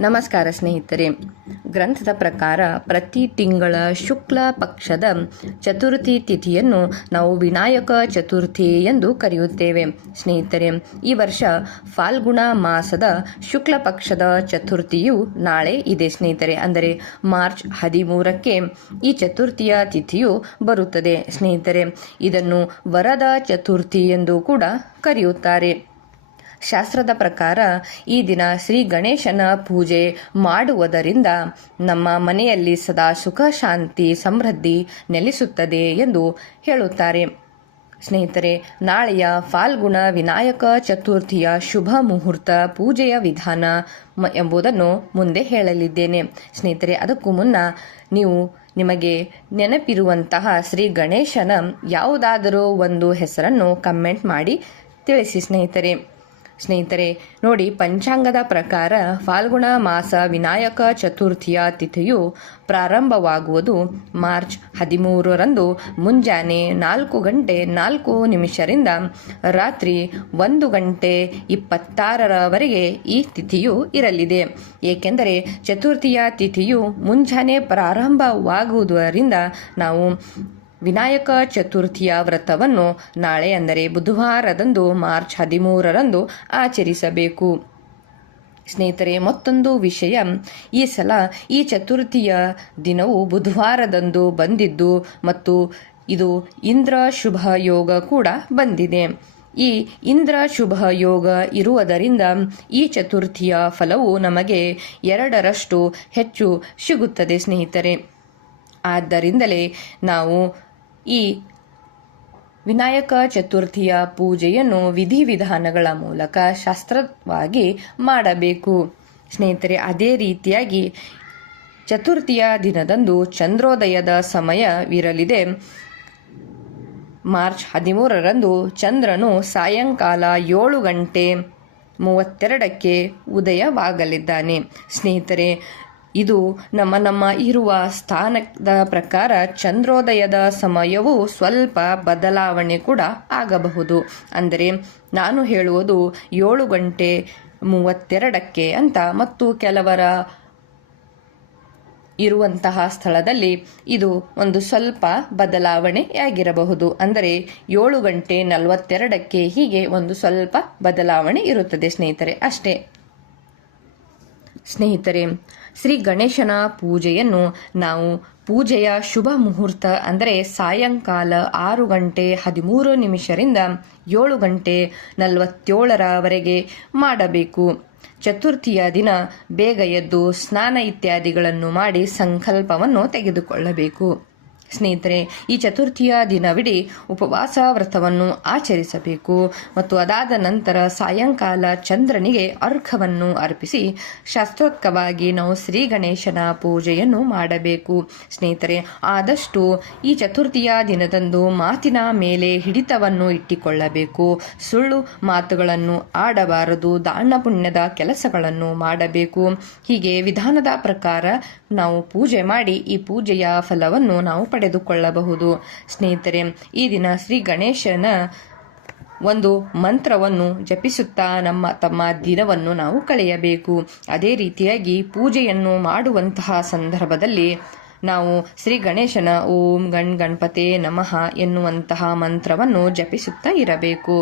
ನಮಸ್ಕಾರ ಸ್ನೇಹಿತರೆ. ಗ್ರಂಥದ ಪ್ರಕಾರ ಪ್ರತಿ ತಿಂಗಳ ಶುಕ್ಲ ಪಕ್ಷದ ಚತುರ್ಥಿ ತಿಥಿಯನ್ನು ನಾವು ವಿನಾಯಕ ಚತುರ್ಥಿ ಎಂದು ಕರೆಯುತ್ತೇವೆ. ಸ್ನೇಹಿತರೆ, ಈ ವರ್ಷ ಫಾಲ್ಗುಣ ಮಾಸದ ಶುಕ್ಲ ಪಕ್ಷದ ಚತುರ್ಥಿಯು ನಾಳೆ ಇದೆ ಸ್ನೇಹಿತರೆ. ಅಂದರೆ ಮಾರ್ಚ್ ಹದಿಮೂರಕ್ಕೆ ಈ ಚತುರ್ಥಿಯ ತಿಥಿಯು ಬರುತ್ತದೆ ಸ್ನೇಹಿತರೆ. ಇದನ್ನು ವರದ ಚತುರ್ಥಿ ಎಂದು ಕೂಡ ಕರೆಯುತ್ತಾರೆ. ಶಾಸ್ತ್ರದ ಪ್ರಕಾರ ಈ ದಿನ ಶ್ರೀ ಗಣೇಶನ ಪೂಜೆ ಮಾಡುವುದರಿಂದ ನಮ್ಮ ಮನೆಯಲ್ಲಿ ಸದಾ ಸುಖ, ಶಾಂತಿ, ಸಮೃದ್ಧಿ ನೆಲೆಸುತ್ತದೆ ಎಂದು ಹೇಳುತ್ತಾರೆ. ಸ್ನೇಹಿತರೆ, ನಾಳೆಯ ಫಾಲ್ಗುಣ ವಿನಾಯಕ ಚತುರ್ಥಿಯ ಶುಭ ಮುಹೂರ್ತ ಪೂಜೆಯ ವಿಧಾನ ಎಂಬುದನ್ನು ಮುಂದೆ ಹೇಳಲಿದ್ದೇನೆ. ಸ್ನೇಹಿತರೆ, ಅದಕ್ಕೂ ಮುನ್ನ ನೀವು ನಿಮಗೆ ನೆನಪಿರುವಂತಹ ಶ್ರೀ ಗಣೇಶನ ಯಾವುದಾದರೂ ಒಂದು ಹೆಸರನ್ನು ಕಮೆಂಟ್ ಮಾಡಿ ತಿಳಿಸಿ ಸ್ನೇಹಿತರೆ. ಸ್ನೇಹಿತರೆ, ನೋಡಿ, ಪಂಚಾಂಗದ ಪ್ರಕಾರ ಫಾಲ್ಗುಣ ಮಾಸ ವಿನಾಯಕ ಚತುರ್ಥಿಯ ತಿಥಿಯು ಪ್ರಾರಂಭವಾಗುವುದು ಮಾರ್ಚ್ ಹದಿಮೂರರಂದು ಮುಂಜಾನೆ ನಾಲ್ಕು ಗಂಟೆ ನಾಲ್ಕು ನಿಮಿಷರಿಂದ ರಾತ್ರಿ ಒಂದು ಗಂಟೆ ಇಪ್ಪತ್ತಾರರವರೆಗೆ ಈ ತಿಥಿಯು ಇರಲಿದೆ. ಏಕೆಂದರೆ ಚತುರ್ಥಿಯ ತಿಥಿಯು ಮುಂಜಾನೆ ಪ್ರಾರಂಭವಾಗುವುದರಿಂದ ನಾವು ವಿನಾಯಕ ಚತುರ್ಥಿಯ ವ್ರತವನ್ನು ನಾಳೆ ಅಂದರೆ ಬುಧವಾರದಂದು ಮಾರ್ಚ್ ಹದಿಮೂರರಂದು ಆಚರಿಸಬೇಕು. ಸ್ನೇಹಿತರೆ, ಮತ್ತೊಂದು ವಿಷಯ. ಈ ಸಲ ಈ ಚತುರ್ಥಿಯ ದಿನವು ಬುಧವಾರದಂದು ಬಂದಿದ್ದು ಮತ್ತು ಇದು ಇಂದ್ರ ಶುಭ ಯೋಗ ಕೂಡ ಬಂದಿದೆ. ಈ ಇಂದ್ರ ಶುಭ ಯೋಗ ಇರುವುದರಿಂದ ಈ ಚತುರ್ಥಿಯ ಫಲವು ನಮಗೆ ಎರಡರಷ್ಟು ಹೆಚ್ಚು ಸಿಗುತ್ತದೆ ಸ್ನೇಹಿತರೆ. ಆದ್ದರಿಂದಲೇ ನಾವು ಈ ವಿನಾಯಕ ಚತುರ್ಥಿಯ ಪೂಜೆಯನ್ನು ವಿಧಿವಿಧಾನಗಳ ಮೂಲಕ ಶಾಸ್ತ್ರವಾಗಿ ಮಾಡಬೇಕು. ಸ್ನೇಹಿತರೆ, ಅದೇ ರೀತಿಯಾಗಿ ಚತುರ್ಥಿಯ ದಿನದಂದು ಚಂದ್ರೋದಯದ ಸಮಯವಿರಲಿದೆ. ಮಾರ್ಚ್ ಹದಿಮೂರರಂದು ಚಂದ್ರನು ಸಾಯಂಕಾಲ ಏಳು ಗಂಟೆ ಮೂವತ್ತೆರಡಕ್ಕೆ ಉದಯವಾಗಲಿದ್ದಾನೆ. ಸ್ನೇಹಿತರೆ ಇದು ನಮ್ಮ ನಮ್ಮ ಇರುವ ಸ್ಥಾನದ ಪ್ರಕಾರ ಚಂದ್ರೋದಯದ ಸಮಯವು ಸ್ವಲ್ಪ ಬದಲಾವಣೆ ಕೂಡ ಆಗಬಹುದು. ಅಂದರೆ ನಾನು ಹೇಳುವುದು ಏಳು ಗಂಟೆ ಮೂವತ್ತೆರಡಕ್ಕೆ ಅಂತ. ಮತ್ತು ಕೆಲವರ ಇರುವಂತಹ ಸ್ಥಳದಲ್ಲಿ ಇದು ಒಂದು ಸ್ವಲ್ಪ ಬದಲಾವಣೆಯಾಗಿರಬಹುದು. ಅಂದರೆ ಏಳು ಗಂಟೆ ನಲವತ್ತೆರಡಕ್ಕೆ ಹೀಗೆ ಒಂದು ಸ್ವಲ್ಪ ಬದಲಾವಣೆ ಇರುತ್ತದೆ ಸ್ನೇಹಿತರೆ. ಅಷ್ಟೇ. ಸ್ನೇಹಿತರೆ ಶ್ರೀ ಗಣೇಶನ ಪೂಜೆಯನ್ನು ನಾವು ಪೂಜೆಯ ಶುಭ ಮುಹೂರ್ತ ಅಂದರೆ ಸಾಯಂಕಾಲ ಆರು ಗಂಟೆ ಹದಿಮೂರು ನಿಮಿಷರಿಂದ ಏಳು ಗಂಟೆ ನಲವತ್ತೇಳರವರೆಗೆ ಮಾಡಬೇಕು. ಚತುರ್ಥಿಯ ದಿನ ಬೇಗ ಎದ್ದು ಸ್ನಾನ ಇತ್ಯಾದಿಗಳನ್ನು ಮಾಡಿ ಸಂಕಲ್ಪವನ್ನು ತೆಗೆದುಕೊಳ್ಳಬೇಕು. ಸ್ನೇಹಿತರೆ, ಈ ಚತುರ್ಥಿಯ ದಿನವಿಡೀ ಉಪವಾಸ ವ್ರತವನ್ನು ಆಚರಿಸಬೇಕು ಮತ್ತು ಅದಾದ ನಂತರ ಸಾಯಂಕಾಲ ಚಂದ್ರನಿಗೆ ಅರ್ಘವನ್ನು ಅರ್ಪಿಸಿ ಶಾಸ್ತ್ರೋಕ್ತವಾಗಿ ನಾವು ಶ್ರೀ ಗಣೇಶನ ಪೂಜೆಯನ್ನು ಮಾಡಬೇಕು. ಸ್ನೇಹಿತರೆ, ಆದಷ್ಟು ಈ ಚತುರ್ಥಿಯ ದಿನದಂದು ಮಾತಿನ ಮೇಲೆ ಹಿಡಿತವನ್ನು ಇಟ್ಟುಕೊಳ್ಳಬೇಕು. ಸುಳ್ಳು ಮಾತುಗಳನ್ನು ಆಡಬಾರದು, ದಾನ ಪುಣ್ಯದ ಕೆಲಸಗಳನ್ನು ಮಾಡಬೇಕು. ಹೀಗೆ ವಿಧಾನದ ಪ್ರಕಾರ ನಾವು ಪೂಜೆ ಮಾಡಿ ಈ ಪೂಜೆಯ ಫಲವನ್ನು ನಾವು ಪಡೆದುಕೊಳ್ಳಬಹುದು. ಸ್ನೇಹಿತರೆ, ಈ ದಿನ ಶ್ರೀ ಗಣೇಶನ ಒಂದು ಮಂತ್ರವನ್ನು ಜಪಿಸುತ್ತಾ ನಮ್ಮ, ತಮ್ಮ ದಿನವನ್ನು ನಾವು ಕಳೆಯಬೇಕು. ಅದೇ ರೀತಿಯಾಗಿ ಪೂಜೆಯನ್ನು ಮಾಡುವಂತಹ ಸಂದರ್ಭದಲ್ಲಿ ನಾವು ಶ್ರೀ ಗಣೇಶನ ಓಂ ಗಣ್ ಗಣಪತೆ ನಮಃ ಎನ್ನುವಂತಹ ಮಂತ್ರವನ್ನು ಜಪಿಸುತ್ತಾ ಇರಬೇಕು.